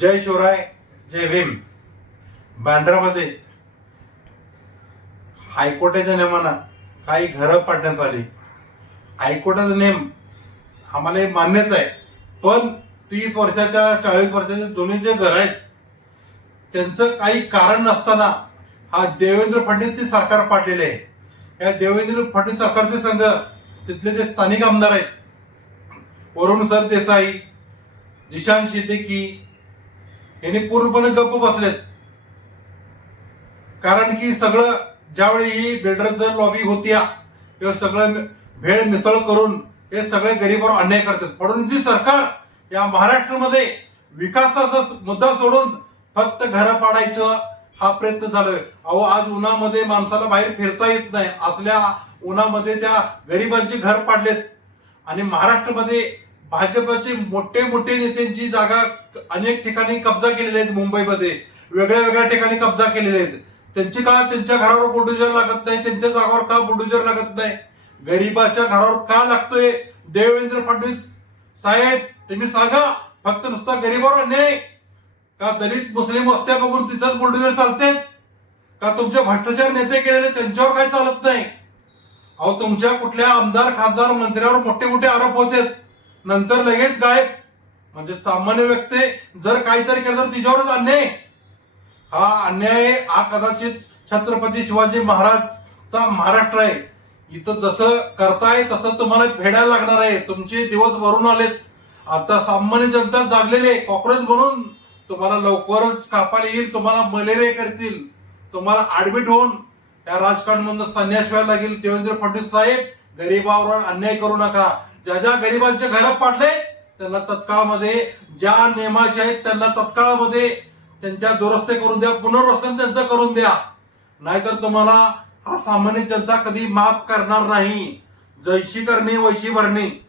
जय शिवराय, जय भीम. बँड्रामध्ये हायकोर्टाच्या नियमानं काही घरं पाडण्यात आली. हायकोर्टाचा नियम आम्हाला मान्यच आहे, पण 30 वर्षाच्या 40 वर्षाचे जुने जे घर आहेत त्यांचं काही कारण नसताना हा देवेंद्र फडणवीसची सरकार पाडलेले आहे. या देवेंद्र फडणवीस सरकारचे संघ तिथले जे स्थानिक आमदार आहेत वरुण सरदेसाई, जिशान शेतेकी यांनी पूर्णपणे गप्प बसलेत. कारण की सगळं ज्यावेळी ही बिल्डरचं लॉबी होत्या तेव्हा सगळं भेळ मिसळ करून हे सगळे गरीबावर अन्याय करतात. फडणवीसची सरकार या महाराष्ट्रामध्ये विकासाचा मुद्दा सोडून फक्त घरं पाडायचं हा प्रयत्न चालू आहे. अहो, आज उन्हामध्ये माणसाला बाहेर फिरता येत नाही, असल्या उन्हामध्ये त्या गरिबांची घर पाडलेत. आणि महाराष्ट्रामध्ये भाजपचे मोठे मोठे नेत्यांची जागा अनेक ठिकाणी कब्जा केलेले आहेत. मुंबईमध्ये वेगळ्या वेगळ्या ठिकाणी कब्जा केलेले आहेत. त्यांची का त्यांच्या घरावर बुलडोजर लागत नाही, त्यांच्या जागावर का बुलडोजर लागत नाही, गरीबाच्या घरावर का लागतोय? देवेंद्र फडणवीस साहेब तुम्ही सांगा, फक्त नुसता गरीबावर अन्याय का? दलित मुस्लिम वस्त्या बघून तिथंच बुलडोजर चालतेत का? तुमचे भ्रष्टाचार नेते केलेले त्यांच्यावर काही चालत नाही? अहो, तुमच्या कुठल्या आमदार खासदार मंत्र्यावर मोठे मोठे आरोप होते, नंतर लगेच गायब. म्हणजे सामान्य व्यक्ती जर काहीतरी केलं तर तिच्यावरच अन्याय. हा अन्याय हा कदाचित छत्रपती शिवाजी महाराजचा महाराष्ट्र आहे. इथं जसं करताय तसं तुम्हाला फेडायला लागणार आहे. तुमचे दिवस वरून आलेत. आता सामान्य जनता जागलेली आहे. कॉक्रोच म्हणून तुम्हाला लवकरच कापायला येईल, तुम्हाला मलेरिया करतील, तुम्हाला ऍडमिट होऊन त्या राजकारणामधून संन्यास व्हायला लागेल. देवेंद्र फडणवीस साहेब, गरीबावर अन्याय करू नका. ज्या ज्या गरीबांचे घर पाडले त्यांना तत्काळमध्ये ज्या नियमाचे आहेत त्यांना तत्काळमध्ये त्यांच्या दुरुस्ती करून द्या, पुनर्वसन त्यांचं करून द्या. नाहीतर तुम्हाला हा सामान्य जनता कधी माफ करणार नाही. जैशी करणे वैशी भरणे.